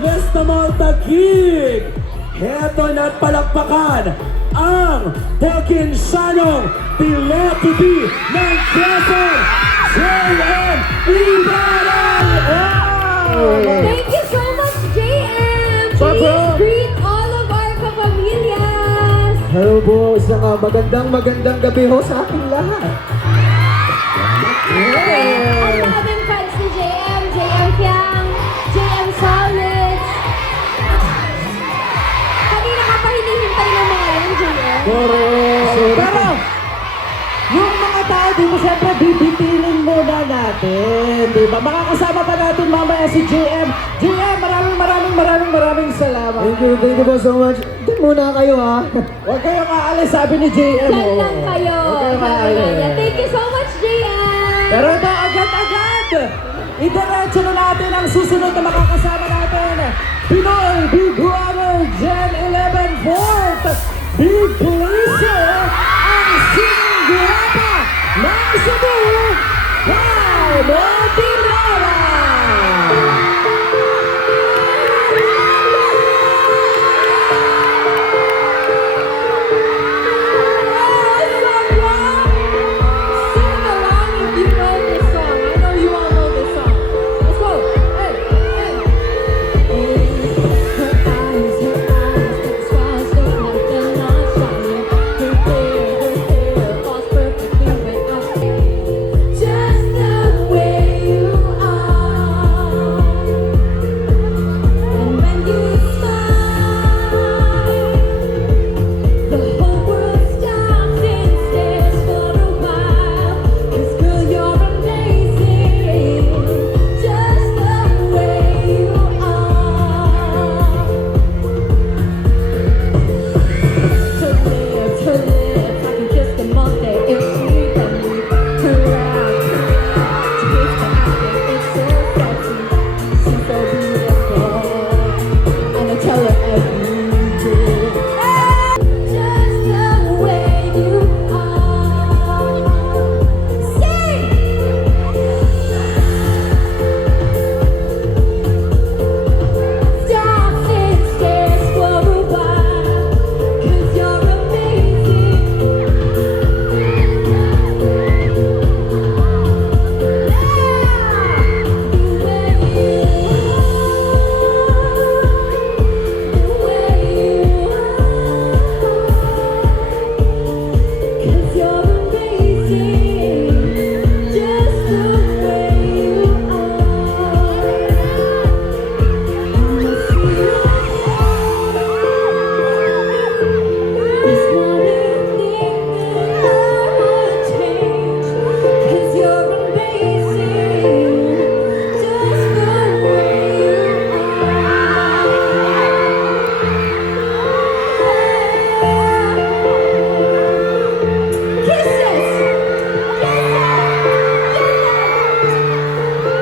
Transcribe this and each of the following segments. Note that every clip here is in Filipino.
Vista Mall Taguig. Heto na't palakpakan ang Provincianong Piloto ng Quezon, JM Ibarra! Thank you so much, JM! Bye-bye. Please greet all of our kapamilyas! Hello po, isang magandang gabi ho sa ating lahat. Ang daming fans ni JM, JM Kiang, JM Solid. Kanina ka pa hinihintay ng mga yan, JM. Pero, yung mga tao dito, siyempre bibitinin muna natin. Diba? Makakasama pa natin mamaya si JM. JM, maraming salamat. Thank you po so much. Doon muna kayo ha. Huwag kayong aalis, sabi ni JM. Diyan lang kayo. Huwag kayong aalis. Thank you so much, JM! Pero ito, agad-agad! Idiretso na natin ang susunod na makakasama natin. Pinoy Big Brother Gen 11 4th Big Policer ang singing guwapa ng Cebu, Carlo Tinola! Sing along if you know this song. I know you all know this song. Let's go. Hey, hey. Her eyes, the stars look like they're not shining. Her hair falls perfectly when I just the way you are. And when you smile, the whole world stops and stares for a while. 'Cause girl, you're amazing, just the way you are. Her lips, I can kiss them all day if she let me. Her eyes, to kiss the acting, it's so sexy. She's so beautiful, and I tell her every day. Just the way you are. Sing! Stops and stares for a while, 'cause you're amazing. Cause you're amazing, just the way you are. I'ma see you. There's not anything that I would change. 'Cause you're amazing, just the way you are. Kisses!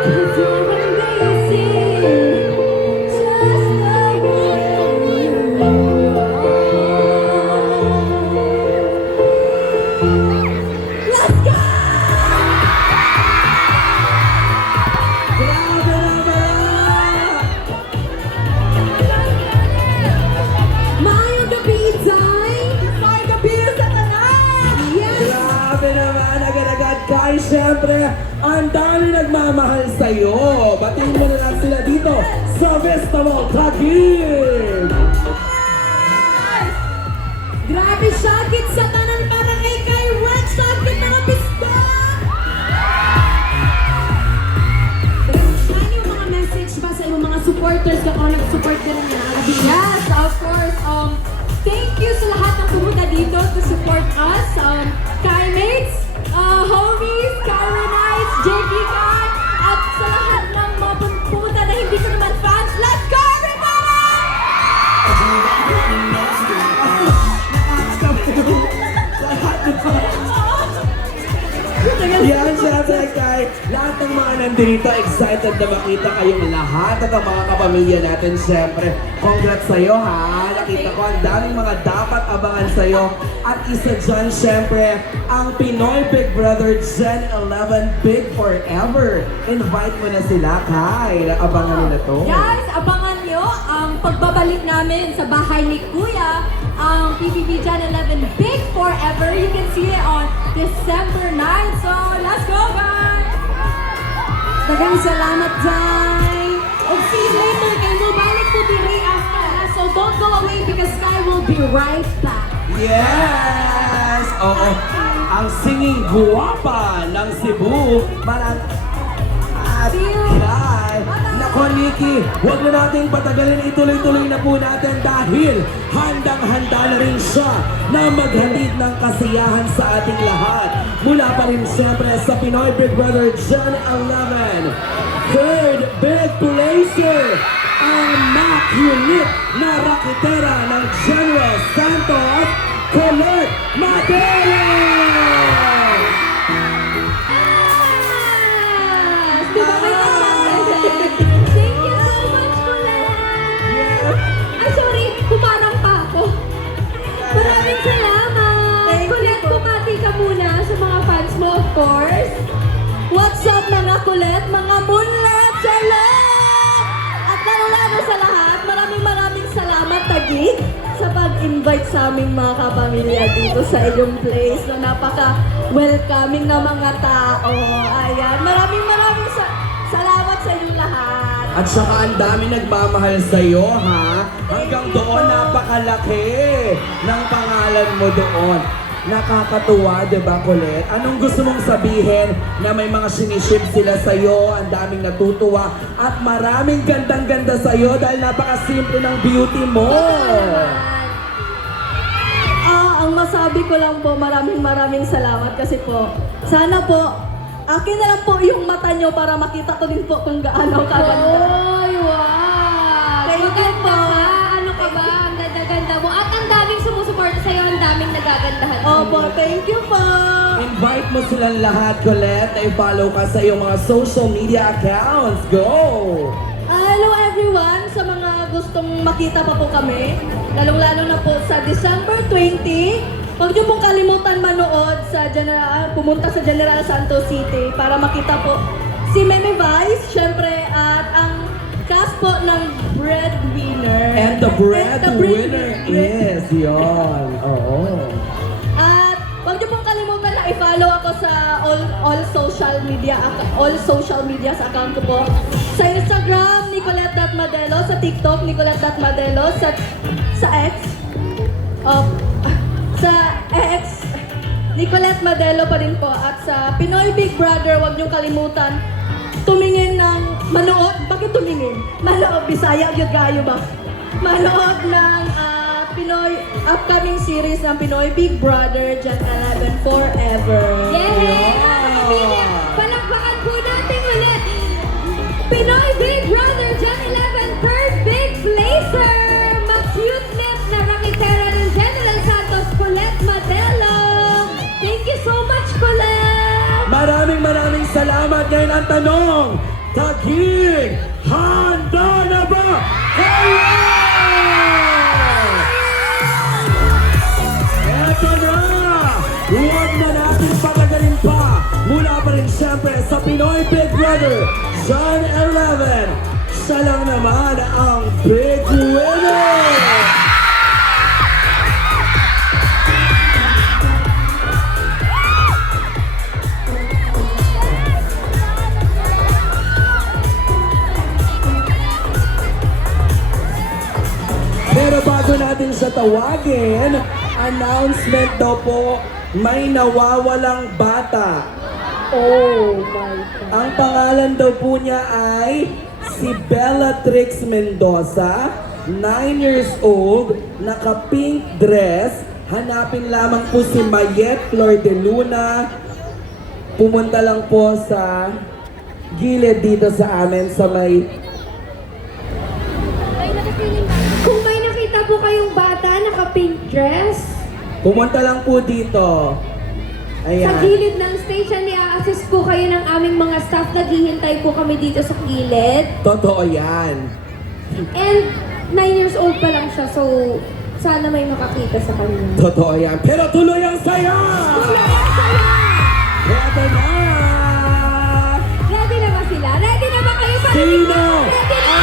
Cause you're amazing, just the way you are. Let's go! Maayong gabi, Itay! Maayong gabi sa tanan! Yes! Grabe naman, agad-agad guys. Siyempre, ang dami nagmamahal sa'yo. Batiin mo na lang sila dito sa Vista Mall Taguig. Grabe, shagit sa tanan para kay Red, shagit mga pista! Ano yung mga message ba sa iyong mga supporters kapag nag-support ka rin na? Yes, of course. Thank you sa lahat ng pumunta dito to support us. Kai Mates, homies, Carolites, JP Kai, at sa lahat ng mga pumunta na hindi ko naman fans. Let's go, everybody! Yan, syempre kay lahat ng mga nandito, excited na makita kayong lahat at ang mga kapamilya natin, syempre. Congrats sa'yo ha! Nakita ko ang daming mga dapat abangan sa'yo. At isa dyan, syempre, ang Pinoy Big Brother Gen 11 Big Forever. Invite mo na sila, Kai. Abangan nila to. Guys, abangan nyo ang pagbabalik namin sa bahay ni Kuya, ang PBB Jan 11 Big Forever. You can see it on December 9. So, let's go, guys! Dagang salamat, Jai! And see you later kay Mobalik po diri after. So, don't go away because Sky will be right back. Yes! Oo. Ang singing guwapa ng Cebu. At Kai. Nako, Nikki, huwag na nating patagalin. Ituloy-tuloy na po natin dahil handang-handa na rin siya na maghatid ng kasiyahan sa ating lahat. Mula pa rin siyempre sa Pinoy Big Brother Jan 11. Third Big Placer, ang makulit na raketera ng General Santos, Colette Madero! Yes! Di ba may kasama? Thank you so much, Colette! Ay, sorry, pumarang pa ako. Maraming salamat! Colette, bumati ka muna sa mga fans mo, of course. What's up, mga Colette, mga Moonlight Salad! At lalo sa lahat, maraming salamat, Tagig, sa pag-invite sa aming mga kapamilya dito sa iyong place na napaka-welcoming na mga tao. Ayan, maraming salamat sa inyong lahat. At saka ang dami nagmamahal sa'yo, ha? Hanggang doon, napakalaki ng pangalan mo doon. Nakakatuwa, di ba, Colette? Anong gusto mong sabihin na may mga siniship sila sa'yo, ang daming natutuwa, at maraming gandang-ganda sa'yo dahil napakasimple ng beauty mo? Ang masabi ko lang po, maraming salamat kasi po, sana po, akin na lang po yung mata nyo para makita ko din po kung gaano kaganda. Oy, wow! Thank you Maganda po. ka. Ano ka ba? Ang ganda-ganda mo. At ang daming sumusuporta sa'yo, ang daming nagagandahan sa'yo. Opo, thank you po. Invite mo silang lahat, Colette, na i-follow ka sa iyong mga social media accounts. Go! Hello everyone, sa mga gustong makita pa po kami, lalong-lalo na po sa December 20, huwag niyo pong kalimutan manood sa pumunta sa General Santos City para makita po si Meme Vice, syempre, at ang cast po ng Breadwinner. And the breadwinner is yon. Oo. At huwag niyo pong kalimutan na i-follow ako sa all social media sa account ko po. Sa Instagram, Nicolette.Madelo. Sa TikTok, Nicolette.Madelo. Sa X, sa X, Nicolette Madelo pa rin po. At sa Pinoy Big Brother, huwag niyong kalimutan tumingin ng manood. Bakit tumingin? Manood, Bisaya, yun gayo ba? Manood ng Pinoy upcoming series ng Pinoy Big Brother Jan 11 Forever. Yay! Mga kapamilya, palakpakan po natin ulit. Pinoy Big Brother Jan 11 Third Big Placer. Ma-cuteness na rakitera ng General Santos, Colette Madelo. Thank you so much, Colette! Maraming salamat. Ngayon ang tanong, Tagig, handa na ba kayo? Eto na! Huwag na natin patagalin pa. Mula pa rin siyempre sa Pinoy Big Brother, Jan 11. Siya lang naman ang Big Winner! Pero bago natin siya tawagin, announcement daw po, may nawawalang bata. Oh my God. Ang pangalan daw po niya ay si Bellatrix Mendoza, 9 years old, naka-pink dress. Hanapin lamang po si Mayet Flor de Luna. Pumunta lang po sa gilid dito sa amin sa may... Kung may nakita po kayong bata, naka-pink dress, Pumunta lang po dito. sa Ayan. gilid ng station, i-assist po kayo ng aming mga staff. Naghihintay po kami dito sa gilid. Totoo yan. And 9 years old pa lang siya, so sana may makakita sa kanya. Totoo yan. Pero tuloy ang saya! Eto na! Ready na ba sila? Ready na ba kayo? Sino? Ready na!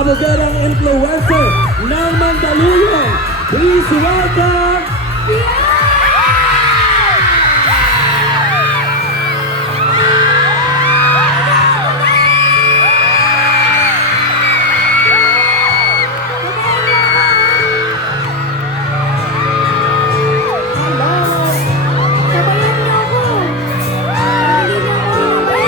kabugerang influencer ng Mandaluyong. Please welcome Sabayan niyo ako. Hindi niyo ako sabayan.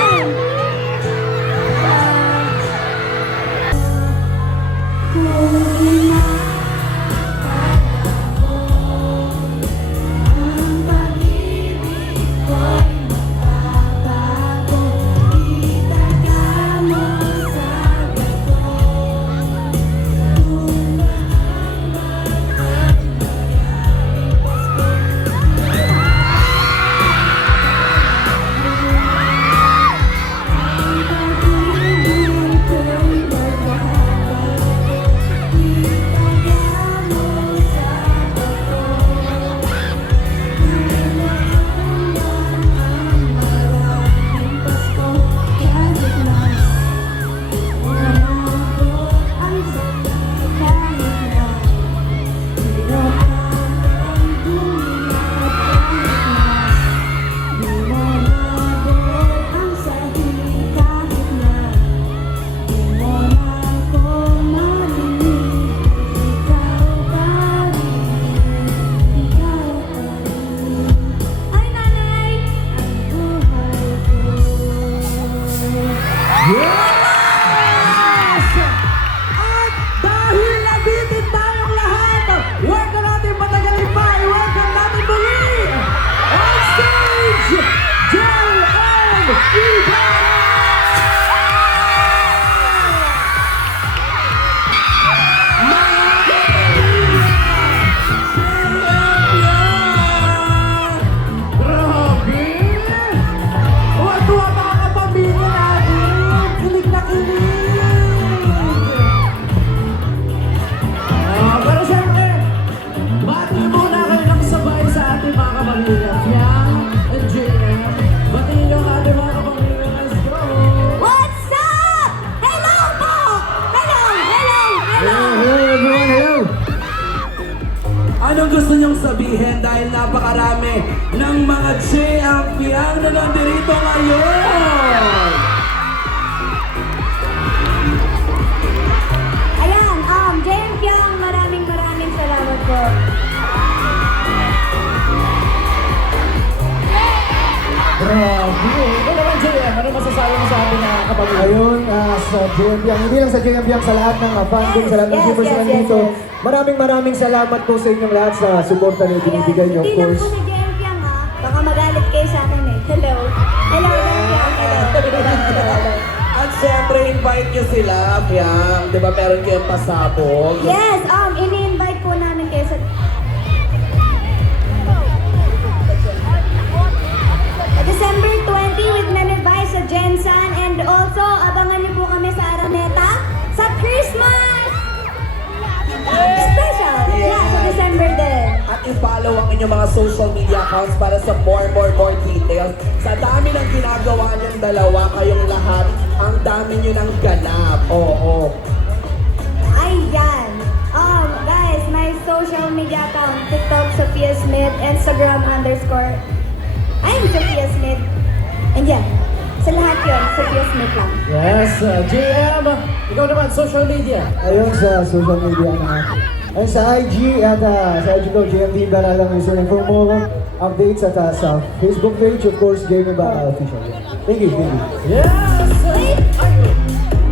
Ay, nanay! Yes! At dahil nabitin tayong lahat, huwag na natin patagalin pa. I-welcome natin muli on stage, JM Ibarra! Grabe! Tuwa-tuwa mga kapamilya natin! Kilig na kilig! Pero syempre, bati muna kayo ng sabay sa ating mga kapamilya. Yang and JM, batiin yung ating mga kapamilya. Let's go! What's up? Hello po! Hello! Hello everyone, hello! Anong gusto niyong sabihin dahil napakarami ng mga champion na nandito ngayon? Ayan, JM Pyong, maraming salamat po. Grabe! Ikaw naman JM, ano masasabi mo sa ating mga kapamilya? Ayun, sa JMBiang, hindi lang sa JMBiang, sa lahat ng fandom, sa lahat ng Yes, viewers yes, na yes, nandito. yes. Maraming salamat po sa inyong lahat sa suporta na ibinibigay niyo, of Hindi lang course. po si JM Pyong ha. Baka magalit kayo sa akin eh. Hello. Hello, JM Pyong. Hello. At syempre, invite niyo sila, Piang. Di ba meron kayong pasabog? Yes, ini-invite po namin kayo sa... December 20 with Nenevay sa Jensen, and also abangan niyo po kami sa Araneta sa Christmas special. Yeah, sa December din. At i-follow ang inyong mga social media accounts para sa more details. Sa dami ng ginagawa niyong dalawa, kayong lahat, ang dami niyo ng ganap. Oo. Ayan. Guys, my social media account, TikTok, Sophia Smith, Instagram _ I'm Sophia Smith. And yeah, sa lahat yun, Sophia Smith lang. Yes, JM, ikaw naman, social media. Ayun sa social media na. Ayun sa IG at sa IG ko, JMB Ibarra lang username for more updates at sa Facebook page, of course, JM Ibarra Official. Thank you, thank you. Yes! Wait!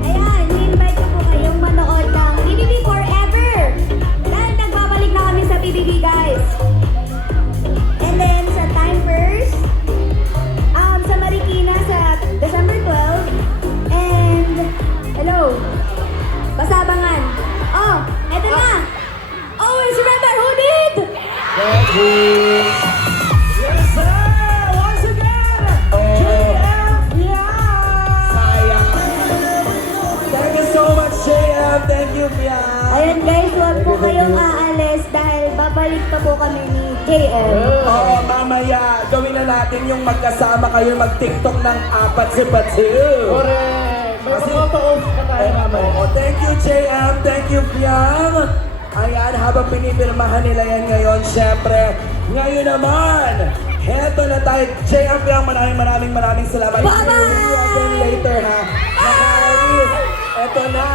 Ayan, ni-invite ko po kayong manood ng PBB Forever! Dahil nagbabalik na kami sa PBB, guys. And then, sa Time First, sa Marikina sa December 12. And, hello, Pasabangan. Oh, eto na! Always remember who did! Thank you. Yes, sir! Once again, JM Sayang. Thank you so much, JM. Thank you, Piang. Ayan guys, huwag po kayong aalis dahil babalik pa po kami ni JM. Oo, mamaya, gawin na natin yung magkasama kayo mag-TikTok ng 4 sa 2. Correct! May mga pa-off pa tayo mamaya. Oo, thank you JM, thank you Fiang. Ayan, habang pinipirmahan nila yan ngayon, syempre, ngayon naman, heto na tayo. JM Fiang, maraming salamat. Bye-bye! See you again later ha. Nakaris, eto na.